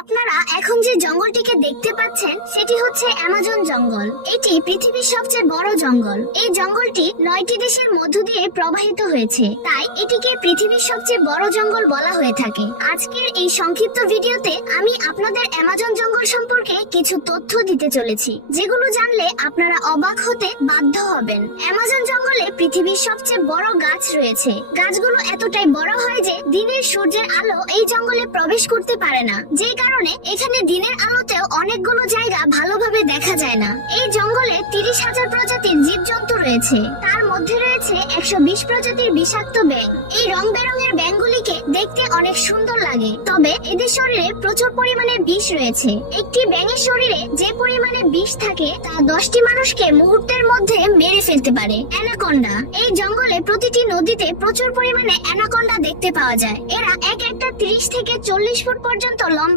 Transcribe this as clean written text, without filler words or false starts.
আপনারা এখন যে জঙ্গলটিকে দেখতে পাচ্ছেন সেটি হচ্ছে অ্যামাজন জঙ্গল। এটি পৃথিবীর সবচেয়ে বড় জঙ্গল। এই জঙ্গলটি 9টি দেশের মধ্য দিয়ে প্রবাহিত হয়েছে, তাই এটিকে পৃথিবীর সবচেয়ে বড় জঙ্গল বলা হয়ে থাকে। আজকের এই সংক্ষিপ্ত ভিডিওতে আমি আপনাদের অ্যামাজন জঙ্গল সম্পর্কে কিছু তথ্য দিতে চলেছি, যেগুলো জানলে আপনারা অবাক হতে বাধ্য হবেন। অ্যামাজন জঙ্গলে পৃথিবীর সবচেয়ে বড় গাছ রয়েছে। গাছগুলো এতটাই বড় হয় যে দিনের সূর্যের আলো এই জঙ্গলে প্রবেশ করতে পারে না, যে কারণে এখানে দিনের আলোতেও অনেকগুলো জায়গা ভালোভাবে দেখা যায় না। এই জঙ্গলে 30,000 প্রজাতির জীবজন্তু রয়েছে, তার মধ্যে রয়েছে 120 প্রজাতির বিষাক্ত ব্যাঙ। এই রং বেরঙের ব্যাঙগুলিকে দেখতে অনেক সুন্দর লাগে, তবে এদের শরীরে প্রচুর পরিমাণে বিষ রয়েছে। একটি ব্যাঙের শরীরে যে পরিমাণে বিষ থাকে তা 10টি মানুষকে মুহূর্তের মধ্যে মেরে ফেলতে পারে। অ্যানাকোন্ডা। এই জঙ্গলে প্রতিটি নদীতে প্রচুর পরিমাণে অ্যানাকোন্ডা দেখতে পাওয়া যায়। এরা এক একটা 30 থেকে 40 ফুট পর্যন্ত লম্বা।